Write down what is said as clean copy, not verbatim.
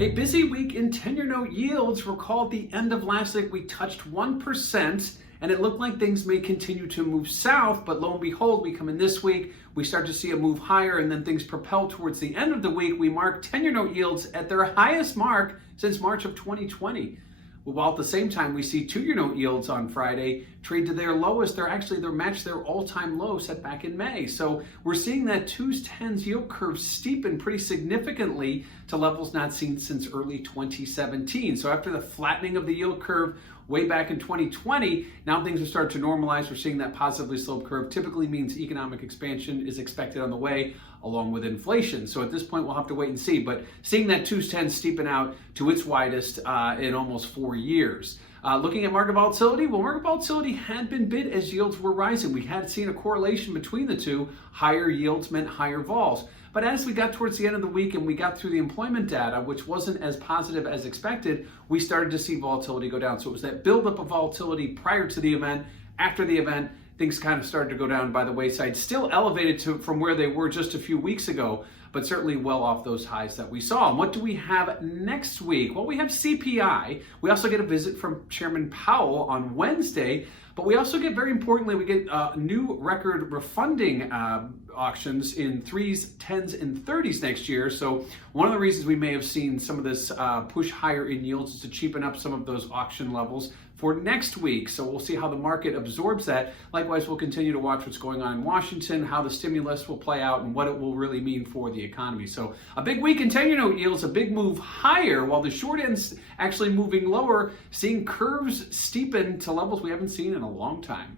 A busy week in 10-year note yields. Recall at the end of last week we touched 1%, and it looked like things may continue to move south, but lo and behold, we come in this week, we start to see a move higher, and then things propel towards the end of the week. We mark 10-year note yields at their highest mark since March of 2020. While at the same time, we see 2-year note yields on Friday trade to their lowest. They're matched their all-time low set back in May. So we're seeing that 2s, 10s yield curve steepen pretty significantly to levels not seen since early 2017. So after the flattening of the yield curve way back in 2020, now things are starting to normalize. We're seeing that positively sloped curve typically means economic expansion is expected on the way, along with inflation. So at this point, we'll have to wait and see. But seeing that 2s, 10s steepen out to its widest in almost 4 years. Looking at market volatility, well, market volatility had been bid as yields were rising. We had seen a correlation between the two. Higher yields meant higher vols. But as we got towards the end of the week and we got through the employment data, which wasn't as positive as expected, we started to see volatility go down. So it was that buildup of volatility prior to the event. After the event, things kind of started to go down by the wayside, still elevated from where they were just a few weeks ago, but certainly well off those highs that we saw. And what do we have next week? Well, we have CPI. We also get a visit from Chairman Powell on Wednesday, but we also get, very importantly, we get new record refunding auctions in 3s, 10s, and 30s next year. So one of the reasons we may have seen some of this push higher in yields is to cheapen up some of those auction levels for next week. So we'll see how the market absorbs that. Likewise, we'll continue to watch what's going on in Washington, how the stimulus will play out, and what it will really mean for the economy. So a big week in 10-year note yields, a big move higher, while the short end's actually moving lower, seeing curves steepen to levels we haven't seen in a long time.